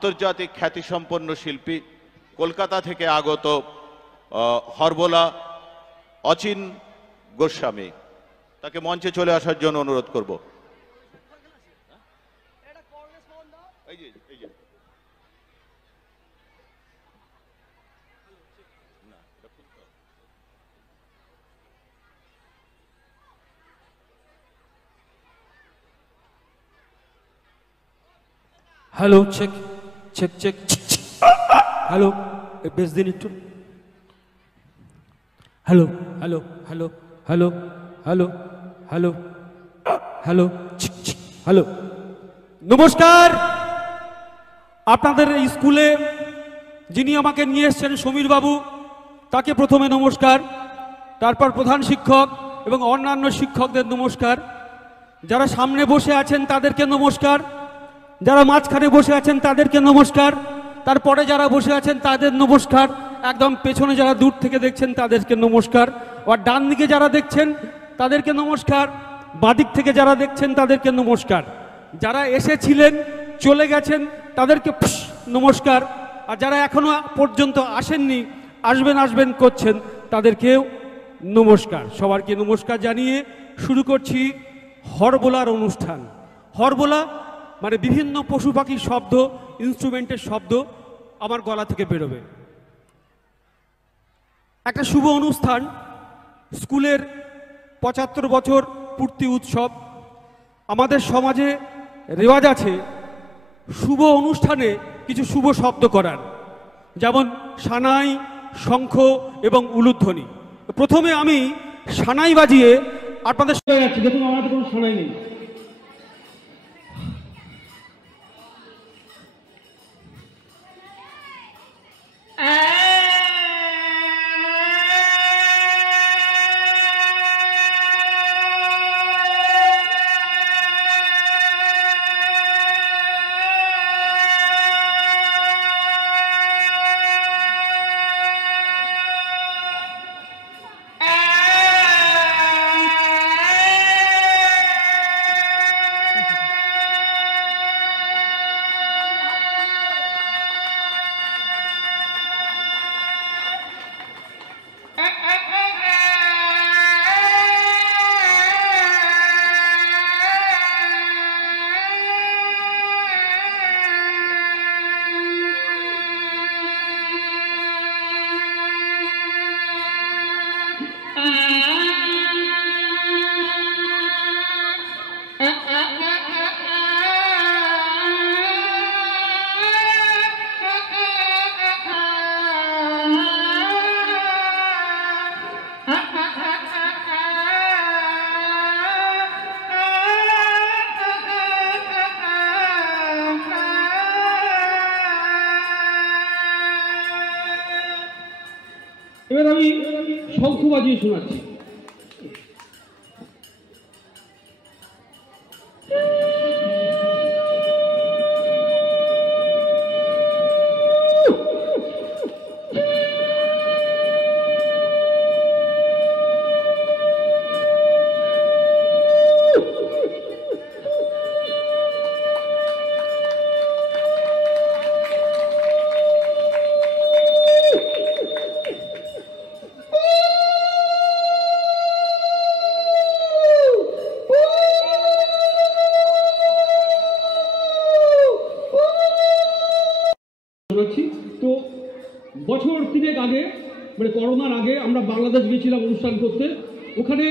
আন্তর্জাতিক খ্যাতিসম্পন্ন শিল্পী কলকাতা থেকে আগত হরবোলা অচিন গোস্বামী, তাকে মঞ্চে চলে আসার জন্য অনুরোধ করব। Hello, check check check. Hello, বেশ দিন একটু। Hello hello hello hello hello hello hello hello. নমস্কার। আপনাদের এই স্কুলে যিনি আমাকে নিয়ে এসছেন সমীর বাবু, তাকে প্রথমে নমস্কার, তারপর প্রধান শিক্ষক এবং অন্যান্য শিক্ষকদের নমস্কার। যারা সামনে বসে আছেন তাদেরকে নমস্কার, যারা মাঝখানে বসে আছেন তাদেরকে নমস্কার, তারপরে যারা বসে আছেন তাদের নমস্কার, একদম পেছনে যারা দূর থেকে দেখছেন তাদেরকে নমস্কার, আর ডান দিকে যারা দেখছেন তাদেরকে নমস্কার, বাঁদিক থেকে যারা দেখছেন তাদেরকে নমস্কার। যারা এসেছিলেন চলে গেছেন তাদেরকে নমস্কার, আর যারা এখনো পর্যন্ত আসেননি আসবেন আসবেন করছেন তাদেরকেও নমস্কার। সবাইকে নমস্কার জানিয়ে শুরু করছি হরবোলার অনুষ্ঠান। হরবোলা মানে বিভিন্ন পশু পাখির শব্দ, ইনস্ট্রুমেন্টের শব্দ আমার গলা থেকে বেরোবে। একটা শুভ অনুষ্ঠান, স্কুলের ৭৫ বছর পূর্তি উৎসব। আমাদের সমাজে রেওয়াজ আছে শুভ অনুষ্ঠানে কিছু শুভ শব্দ করার, যেমন সানাই, শঙ্খ এবং উলুধ্বনি। প্রথমে আমি সানাই বাজিয়ে আপনাদের সঙ্গে যাচ্ছি। দেখুন, আমার হাতে কোনো সানাই নেই। এবার আমি শঙ্খ বাজিয়ে শোনাচ্ছি। তো বছর 3 আগে, মানে করোনার আগে, আমরা বাংলাদেশ গিয়েছিলাম অনুষ্ঠান করতে। ওখানে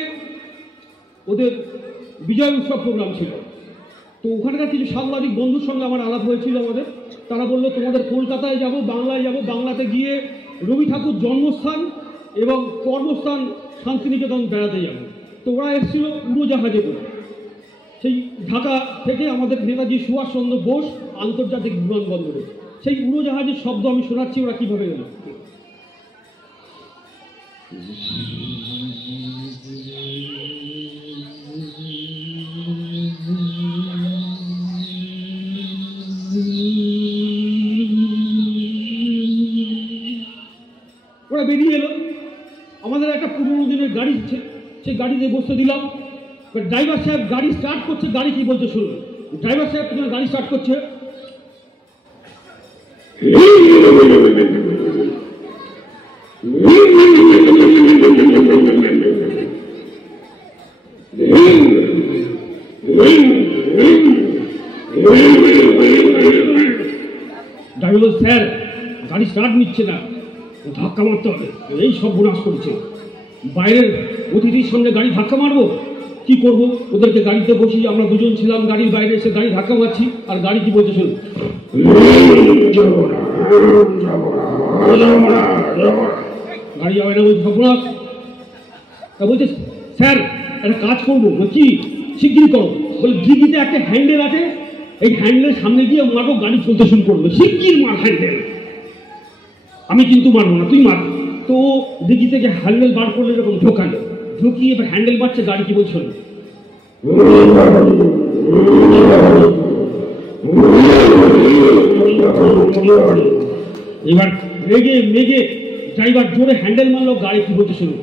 ওদের বিজয় উৎসব প্রোগ্রাম ছিল। তো ওখানকার কিছু সাংবাদিক বন্ধুর সঙ্গে আমার আলাপ হয়েছিল আমাদের। তারা বললো তোমাদের কলকাতায় যাব, বাংলায় যাব, বাংলাতে গিয়ে রবি ঠাকুর জন্মস্থান এবং কর্মস্থান শান্তিনিকেতন বেড়াতে যাব। তো ওরা এসেছিল উড়োজাহাজে করে, সেই ঢাকা থেকে আমাদের নেতাজি সুভাষচন্দ্র বোস আন্তর্জাতিক বিমানবন্দরে। সেই উড়োজাহাজের শব্দ আমি শোনাচ্ছি, ওরা কিভাবে গেল। ওরা বেরিয়ে এলো। আমাদের একটা পুরোনো দিনের গাড়ি, সেই গাড়িতে বসতে দিলাম। ড্রাইভার সাহেব গাড়ি স্টার্ট করছে, গাড়ি কি বলছে শুনুন। ড্রাইভার সাহেব গাড়ি স্টার্ট করছে। ড্রাইভার স্যার গাড়ি স্টার্ট নিচ্ছে না, ধাক্কা মারতে হবে। এই সব বোনাস করেছে, বাইরের অতিথির সামনে গাড়ি ধাক্কা মারবো, কি করব? ওদেরকে গাড়িতে বসিয়ে আমরা দুজন ছিলাম, গাড়ির বাইরে এসে গাড়ি ধাক্কা মারছি, আর গাড়ি কি বলছে শুনুন, গাড়ি যাবে না বলছে সব বোনাস। তা বলছে স্যার একটা কাজ করবো, কি শিগগিরি করো। বলে ডিগিতে একটা হ্যান্ডেল আছে, এই হ্যান্ডেলের সামনে গিয়ে মারবো, গাড়ি চলতে শুরু করবো, শিগগির মার হ্যান্ডেল। আমি কিন্তু মারবো না, তুই মার। তো ডিগি থেকে হ্যান্ডেল বার করলে এরকম ঢোকালো, ঢুকিয়ে এবার হ্যান্ডেল বাড়ছে, গাড়ি কি বলছিল, এবার মেঘে মেঘে ড্রাইভার জোরে হ্যান্ডেল মারলো, গাড়ি কি বলতে শুরু,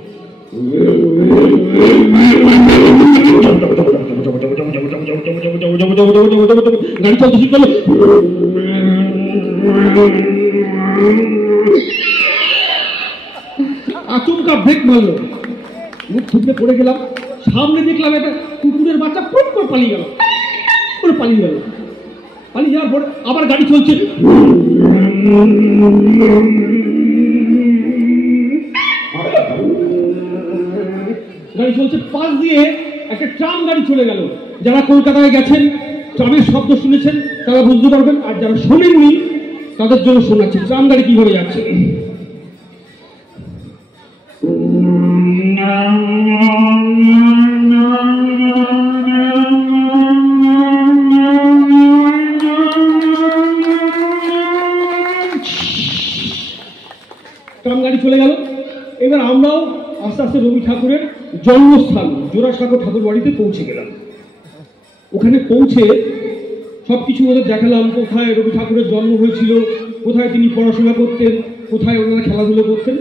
গাড়ি চলতে শুরু করলো। আচমকা ব্রেক মারলো, মুখ থুপড়ে পড়ে গেলাম। সামনে দেখলাম একটা কুকুরের বাচ্চা পুট করে পালিয়ে গেল, পালিয়ে গেল। পালিয়ে যাওয়ার পরে আবার গাড়ি চলছে, গাড়ি চলছে। পাশ দিয়ে একটা ট্রাম গাড়ি চলে গেল। যারা কলকাতায় গেছেন, ট্রামের শব্দ শুনেছেন, তারা বুঝতে পারবেন, আর যারা শোনেননি তাদের জন্য শোনাচ্ছি ট্রাম গাড়ি কিভাবে যাচ্ছে। ট্রাম গাড়ি চলে গেল। এবার আমরাও আস্তে আস্তে রবি ঠাকুরের জন্মস্থান জোড়াসাঁকো ঠাকুর বাড়িতে পৌঁছে গেলাম। ওখানে পৌঁছে সবকিছু ওদের দেখালাম, কোথায় রবি ঠাকুরের জন্ম হয়েছিল, কোথায় তিনি পড়াশোনা করতেন, কোথায় ওনারা খেলাধুলো করতেন,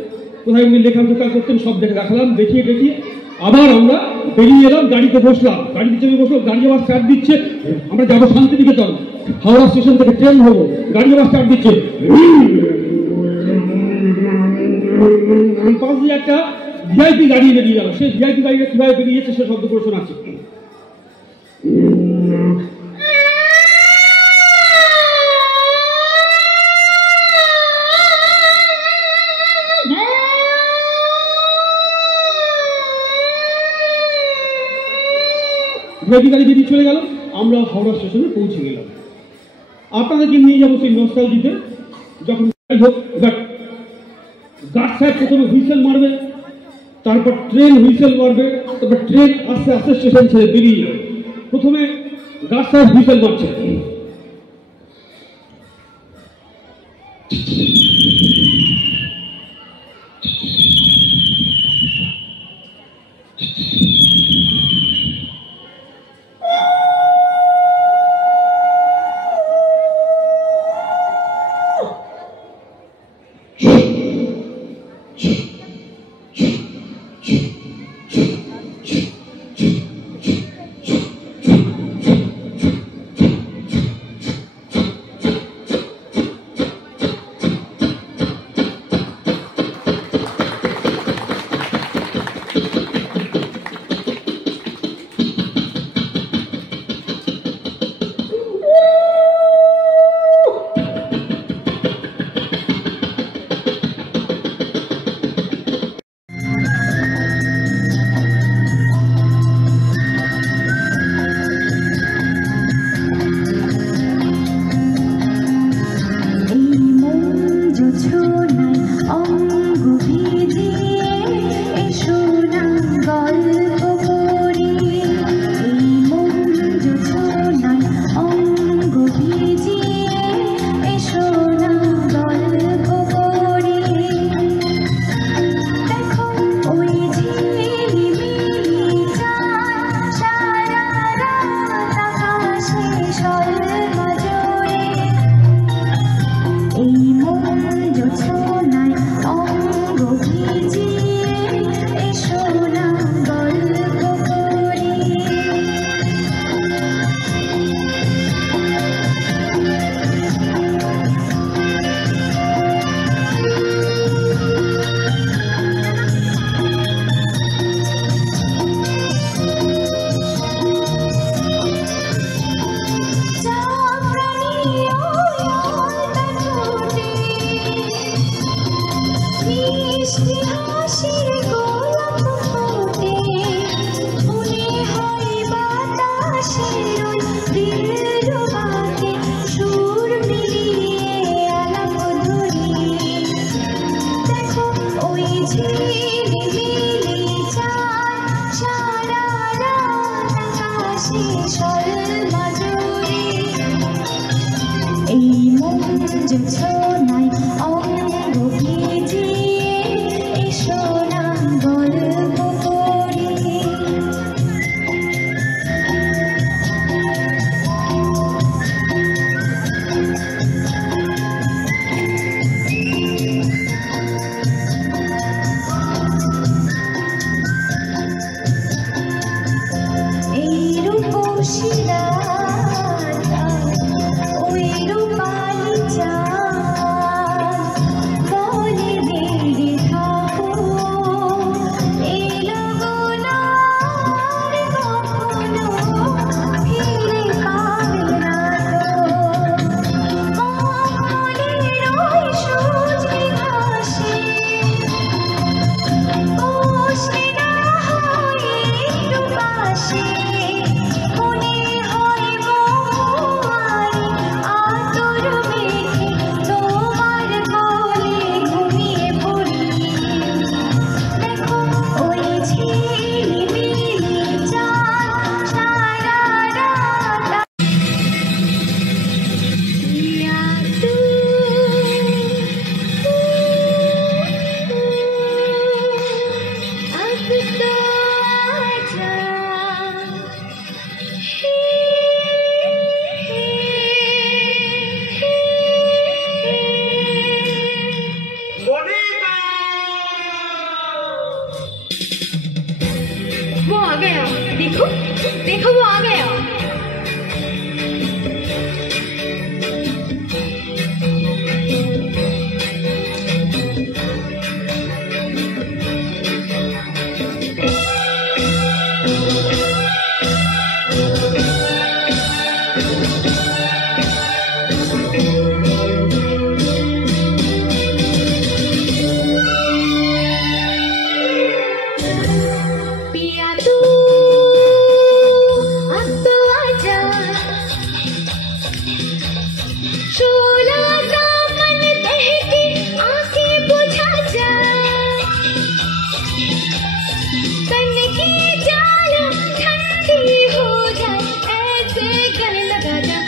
কোথায় উনি লেখাপড়া করতেন, সব দেখালাম। দেখিয়ে আবার আমরা বেরিয়ে এলাম, গাড়িতে বসলাম। গাড়িতে চেপে বসলো, গাড়ি আবার স্টার্ট দিচ্ছে। আমরা যাবো শান্তিনিকেতন, হাওড়া স্টেশন থেকে ট্রেন হবো, গাড়ি আবার স্টার্ট দিচ্ছে। পাশ দিয়ে একটা ভিআইপি গাড়ি বেরিয়ে গেল। সেই ভিআইপি গাড়িটা কিভাবে বেরিয়েছে সে শব্দ করে শোনাচ্ছে। ভিআইপি গাড়ি বেরিয়ে চলে গেল। আমরা হাওড়া স্টেশনে পৌঁছে গেলাম। আপনাদেরকে নিয়ে যাবো সেই নস্টালজিতে। যখন যাই হোক, এবার গার্ড সাহেব প্রথমে হুইসেল মারবে, তারপর ট্রেন হুইসেল মারবে, তারপর ট্রেন আস্তে আস্তে স্টেশন ছেড়ে বেরিয়ে যাবে। প্রথমে গার্ড সাহেব হুইসেল মারছে, মিষ্টি হাসির গোলাপ ফোটে, মনে হয় বাতাসের ওই দিলরুবাতে সুর মিলিয়ে আলাপ ধরি। দেখো ওই ঝিলিমিলি চাঁদ সারা রাত আকাশে শর্মা জুড়ে। এই মন জোছনায় অঙ্গ ভিজিয়ে এসো না গল্প করি। এই রূপসী রাত ওই রূপালি চাঁদ বলে বেড়ে থাকো, এলো গো না আর কখনো ফিরে পাবে না তো। মনের ওই সূর্যি ঘাসে বসে না হয় একটু পাশে, মনে হয় বউয়ারি আতর মেখে তোমার কোলে ঘুমিয়ে পড়ি। দেখো ওই ঝিলিমিলি চাঁদ সারা রাত पिया तू अब तो आजा। वो आ गया, देखो देखो वो आ गया। पिया तू अब तो आजा, शोला दामन बहके आके बुझा जा, तन की जान ठंडी हो जाए ऐसे गले लगा जा।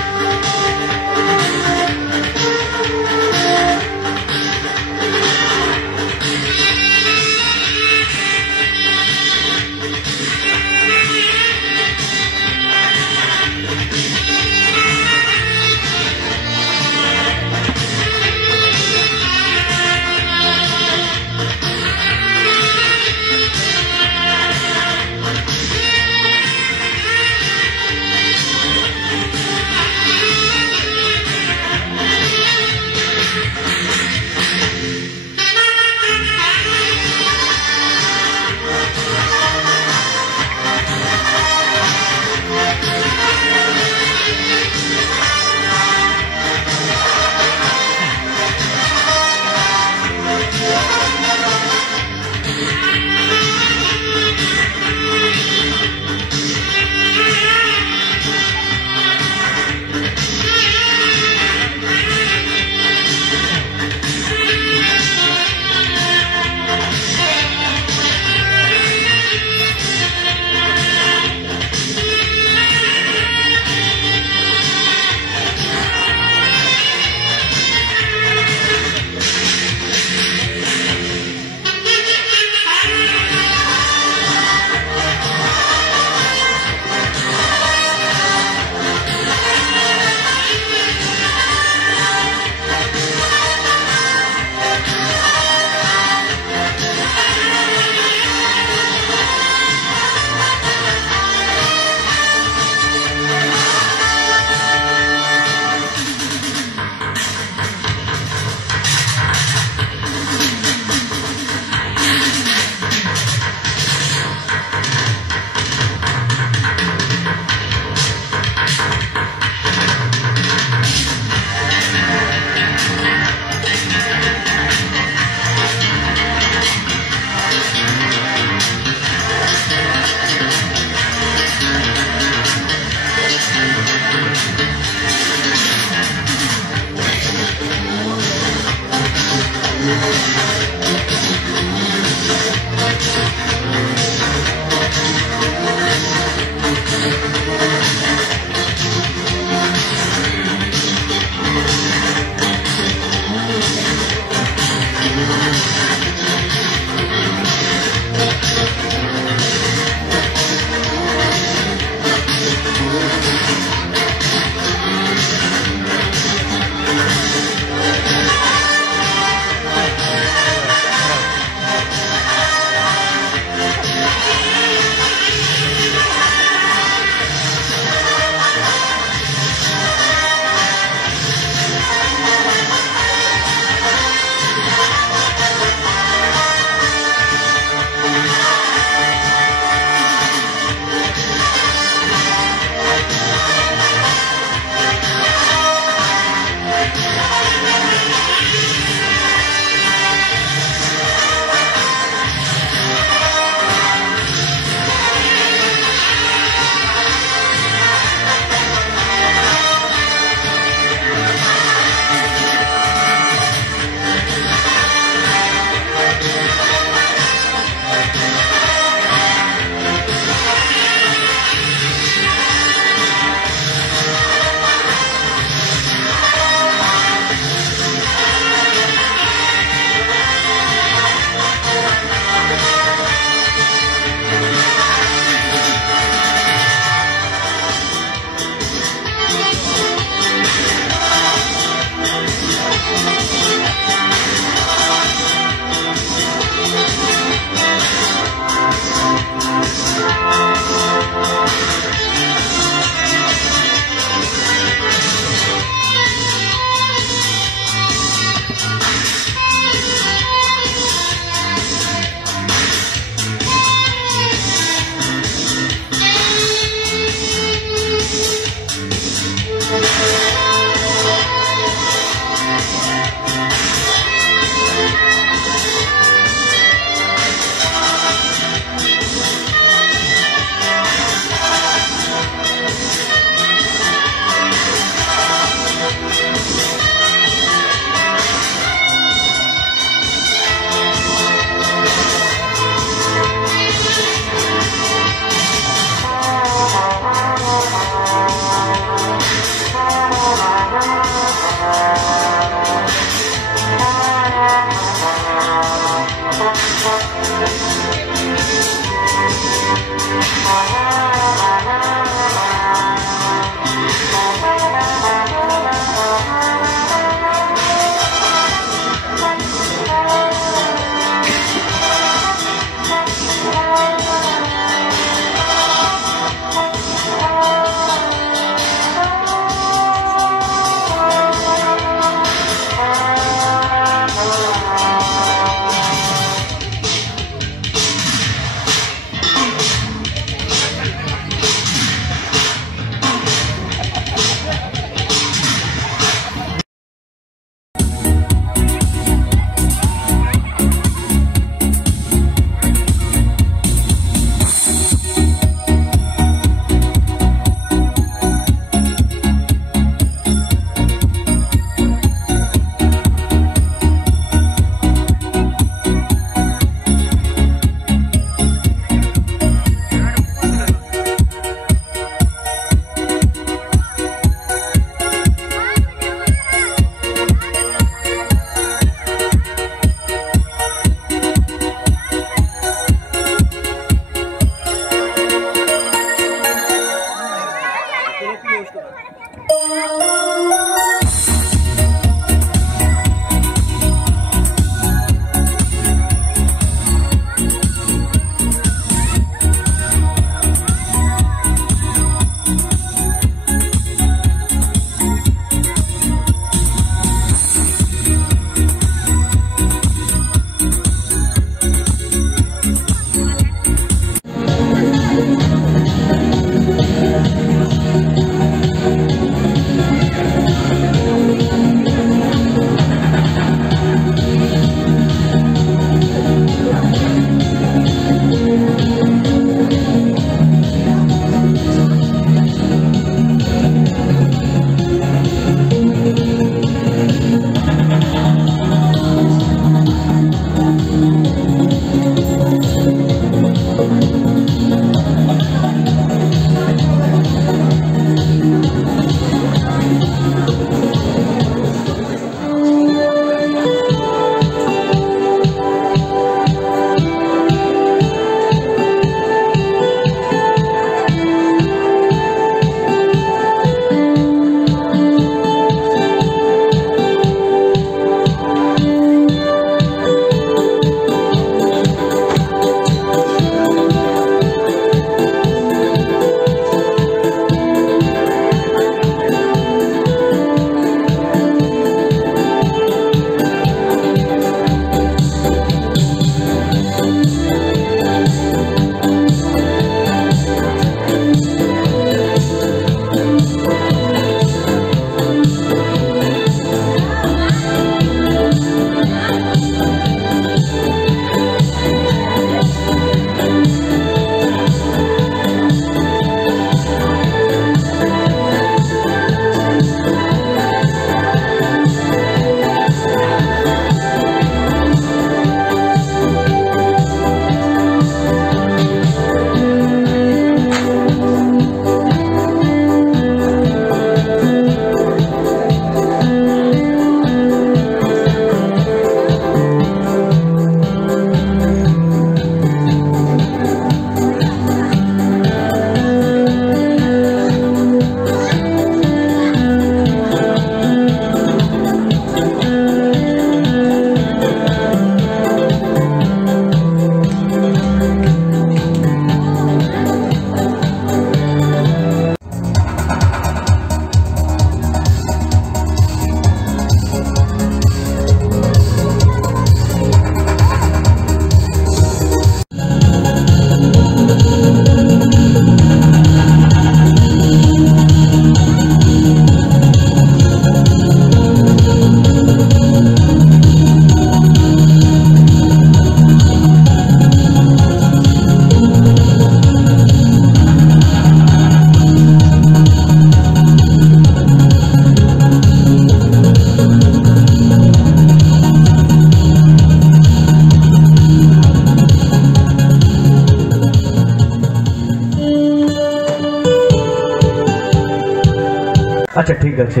আচ্ছা ঠিক আছে,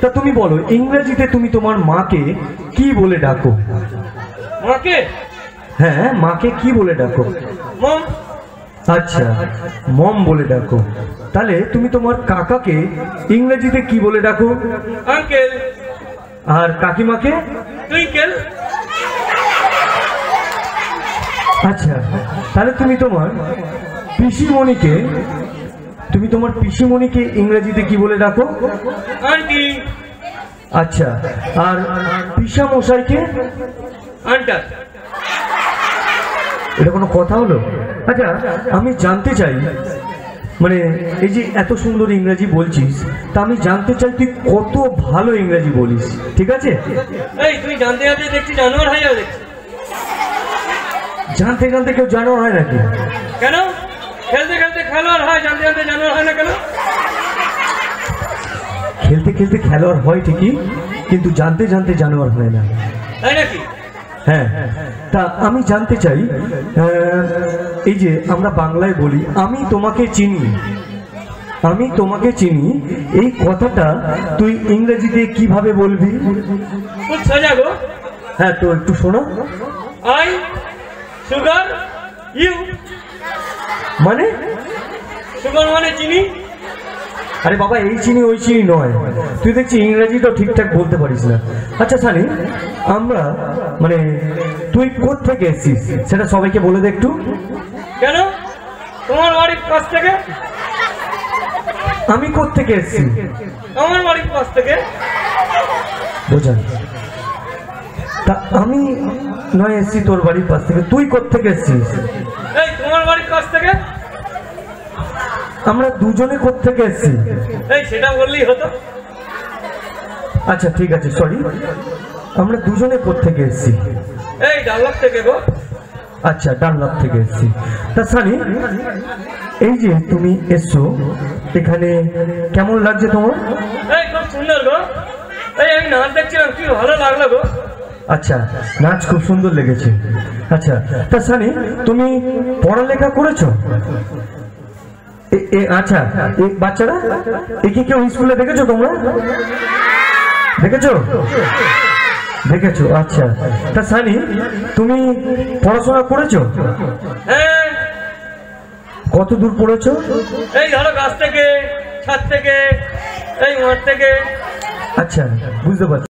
তা তুমি বলো ইংরেজিতে তুমি তোমার মাকে কি বলে ডাকো? মাকে? হ্যাঁ, মাকে কি বলে ডাকো? মম। আচ্ছা, মম বলে ডাকো। তাহলে তুমি তোমার কাকাকে ইংরেজিতে কি বলে ডাকো? আঙ্কেল। আর কাকিমাকে? টুইঙ্কেল। আচ্ছা, তাহলে তুমি তোমার পিসিমণিকে ইংরেজিতে কি বলে ডাকো? আন্টি। আচ্ছা, আর পিসা মশাইকে? আন্টার। এটা কোনো কথা হলো? আচ্ছা, আমি জানতে চাই, মানে এই যে এত সুন্দর ইংরেজি বলছিস, তা আমি জানতে চাই তুই কত ভালো ইংরেজি বলিস, ঠিক আছে? এই তুই জানতে জানতে দেখছি জানোয়ার হয়ে যাবে দেখছি। জানতে জানতে কেউ জানোয়ার হয় নাকি? কেন? খেলতে খেলতে খেলোয়াড় হয়, জানতে জানতে জানোয়ার হয় না কেন? খেলতে খেলতে খেলোয়াড় হয় ঠিকই, কিন্তু জানতে জানতে জানোয়ার হয় না। তাই নাকি? হ্যাঁ, তা আমি জানতে চাই, এই যে আমরা বাংলায় বলি আমি তোমাকে চিনি, এই কথাটা তুই ইংরেজিতে কিভাবে বলবি? খুব সোজা গো। হ্যাঁ, তো একটু শোনো। I sugar you. মানে? সুগার মানে চিনি। আরে বাবা, এই চিনি ওই চিনি নয়, তুই দেখছি ইংরেজিটাও ঠিকঠাক বলতে পারিস না। আচ্ছা সানি, আমরা মানে তুই কোত্থেকে এসেছিস সেটা সবাইকে বলে দে একটু। কেন? তোমার বাড়ির কাছ থেকে। আমি কোত্থেকে এসেছি? আমার বাড়ির কাছ থেকে। বোঝান। তা আমি নয় এসেছি তোর বাড়ির পাশ থেকে, তুই কোত্থেকে এসেছিস? এই তোমার বাড়ির কাছ থেকে। আমরা দুজনে কোত্থেকে এসেছি? এই সেটা বললেই হতো। আচ্ছা ঠিক আছে, সরি, আমরা দুজনে কোত্থেকে এসেছি? এই ডানলপ থেকে গো। আচ্ছা, ডানলপ থেকে এসেছি। তা সানি, এই যে তুমি এসছো এখানে, কেমন লাগছে তোমার? এই খুব সুন্দর গো। এই আমি নাচ দেখছিলাম, কি ভালো লাগলো গো। আচ্ছা, নাচ খুব সুন্দর লেগেছে। আচ্ছা, তা সানি তুমি পড়ালেখা করেছো? আচ্ছা, এই বাচ্চারা একে কেউ স্কুলে দেখেছো তোমরা? দেখেছো? আচ্ছা, তা সানি তুমি পড়াশোনা করেছো? হ্যাঁ। কত দূর পড়েছো? এই ধরো গাছ থেকে, ছাদ থেকে, এই মাঠ থেকে। আচ্ছা, বুঝতে পারছি।